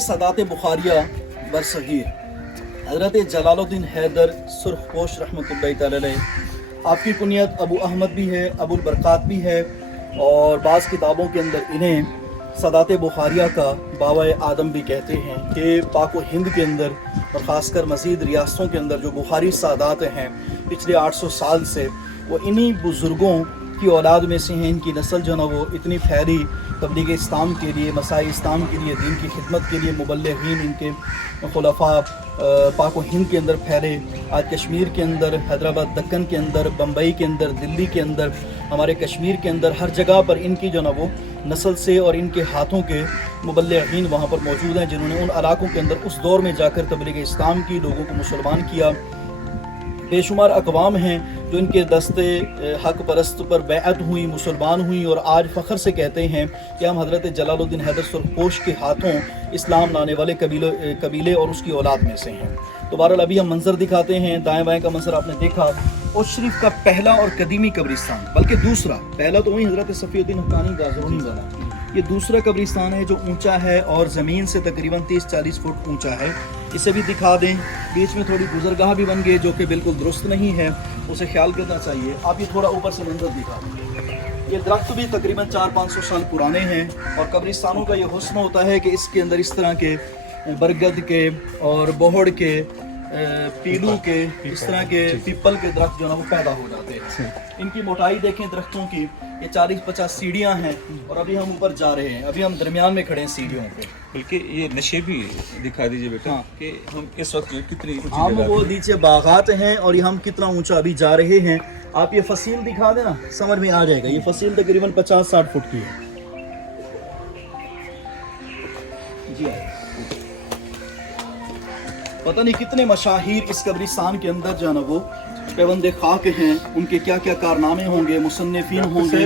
सदात बुखारिया बरसगीर हज़रत जलालुद्दीन हैदर सुर्खपोश रहमतुल्लाहि तआला अलैह, आपकी कुनियत अबू अहमद भी है, अबुल बरक़ात भी है, और बाज़ किताबों के अंदर इन्हें सदात बुखारिया का बाबा आदम भी कहते हैं कि पाक व हिंद के अंदर और ख़ासकर मज़ीद रियासतों के अंदर जो बुखारी सादात हैं पिछले 800 साल से, वो इन्हीं बुज़ुर्गों की औलाद में से हैं। इनकी नस्ल जो ना वो इतनी फैली तबलीग इस्लाम के लिए, मसाई इस्लाम के लिए, दीन की खिदमत के लिए मुबल्लिगीन इनके खुलफा पाक व हिंद के अंदर फैले। आज कश्मीर के अंदर, हैदराबाद दक्कन के अंदर, बम्बई के अंदर, दिल्ली के अंदर, हमारे कश्मीर के अंदर हर जगह पर इनकी जो ना वो नस्ल से और इनके हाथों के मुबल्लिगीन वहाँ पर मौजूद हैं, जिन्होंने उन इलाकों के अंदर उस दौर में जाकर तबलीग इस्लाम की, लोगों को मुसलमान किया। बेशुमार अक़वाम हैं जो इनके दस्ते हक परस्त पर बैअत हुई, मुसलमान हुई, और आज फ़ख्र से कहते हैं कि हम हज़रत जलालुद्दीन हैदर सुर्खपोश के हाथों इस्लाम लाने वाले कबीले और उसकी औलाद में से हैं। तो बहरहाल अभी हम मंजर दिखाते हैं। दाएँ बाएँ का मंजर आपने देखा, उस शरीफ का पहला और कदीमी कब्रिस्तान, बल्कि दूसरा, पहला तो वही हज़रत सफ़ीउद्दीन हक़ानी गाज़रूनी वाला, ये दूसरा कब्रिस्तान है जो ऊंचा है और ज़मीन से तकरीबन 30-40 फुट ऊंचा है। इसे भी दिखा दें। बीच में थोड़ी गुज़रगाह भी बन गई जो कि बिल्कुल दुरुस्त नहीं है, उसे ख्याल करना चाहिए। आप ये थोड़ा ऊपर से मंजर दिखा दें। ये दरख्त भी तकरीबन 400-500 साल पुराने हैं, और कब्रिस्तानों का ये हुस्न होता है कि इसके अंदर इस तरह के बरगद के और बोहड़ के, पीलू के, इस तरह के पीपल के दरख्त जो है वो पैदा हो जाते हैं। इनकी मोटाई देखें दरख्तों की, ये 40-50 सीढ़ियाँ हैं, और अभी हम ऊपर जा रहे हैं। अभी हम दरमियान में खड़े हैं सीढ़ियों पे। बल्कि ये नशे भी दिखा दीजिए बेटा। हाँ। कि हम इस वक्त कितनी हम वो नीचे बागात हैं और ये हम कितना ऊंचा अभी जा रहे हैं। आप ये फसील दिखा देना, समझ में आ जाएगा। ये फसील तकरीबन 50-60 फुट की है। जी पता नहीं कितने मशाहिर इस कब्रिस्तान के अंदर जो है ना वो पैबंदे खाक हैं, उनके क्या क्या कारनामे होंगे, मुसन्निफीन होंगे।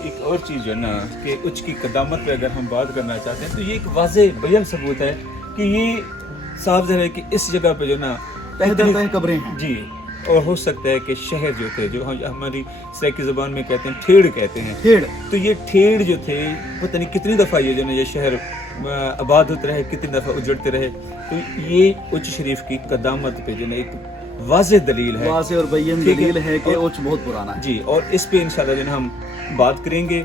एक और चीज़ है ना कि उच की कदामत पे अगर हम बात करना चाहते हैं तो ये एक वाज़ेह बयान सबूत है कि ये साफ ज़ाहिर है कि इस जगह पे जो ना तह कब्रें हैं जी। और हो सकता है कि शहर जो थे, जो हमारी सराइकी ज़बान में कहते हैं ठेड़ कहते हैं, ठेड़, तो ये ठेड़ जो थे पता नहीं कितनी दफ़ा ये जो ना ये शहर आबाद होते रहे, कितनी दफ़ा उजड़ते रहे। तो ये उच शरीफ की कदामत पे जो ना एक वाज़ेह दलील है, वाज़ेह और बय्यन दलील है कि उच बहुत पुराना है जी। और इस पे इंशाल्लाह जो हम बात करेंगे,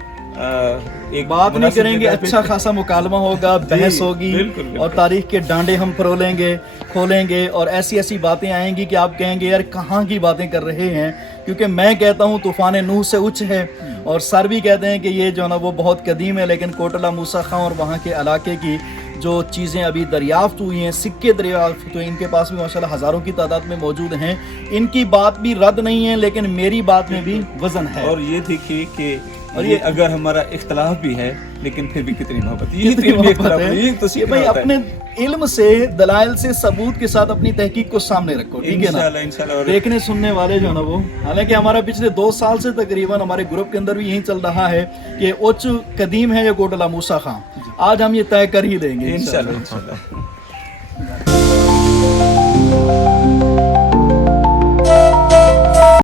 एक बात नहीं करेंगे, अच्छा खासा मुकालमा होगा, बहस होगी, और तारीख के डांडे हम फरोलेंगे, खोलेंगे, और ऐसी ऐसी बातें आएंगी कि आप कहेंगे यार कहाँ की बातें कर रहे हैं। क्योंकि मैं कहता हूँ तूफ़ान नूह से उच्च है, और सर भी कहते हैं कि ये जो ना वो बहुत कदीम है। लेकिन कोटला मूसा खां और वहाँ के इलाके की जो चीज़ें अभी दरियाफ्त हुई हैं, सिक्के दरियाफ्त हुए, इनके पास भी माशाल्लाह हज़ारों की तादाद में मौजूद हैं। इनकी बात भी रद्द नहीं है, लेकिन मेरी बात में भी वज़न है। और ये देखिए कि और ये अगर हमारा इख्तलाफ भी है लेकिन फिर भी कितनी मोहब्बत है। ये तो भाई अपने इल्म से, दलाइल से, सबूत के साथ अपनी तहकीक को सामने रखो, ठीक है ना। इंशाल्लाह देखने सुनने वाले जो ना वो, हालांकि हमारा पिछले 2 साल से तकरीबन हमारे ग्रुप के अंदर भी यही चल रहा है कि उच्च कदीम है या कोटला मूसा खां। आज हम ये तय कर ही देंगे इंशाल्लाह।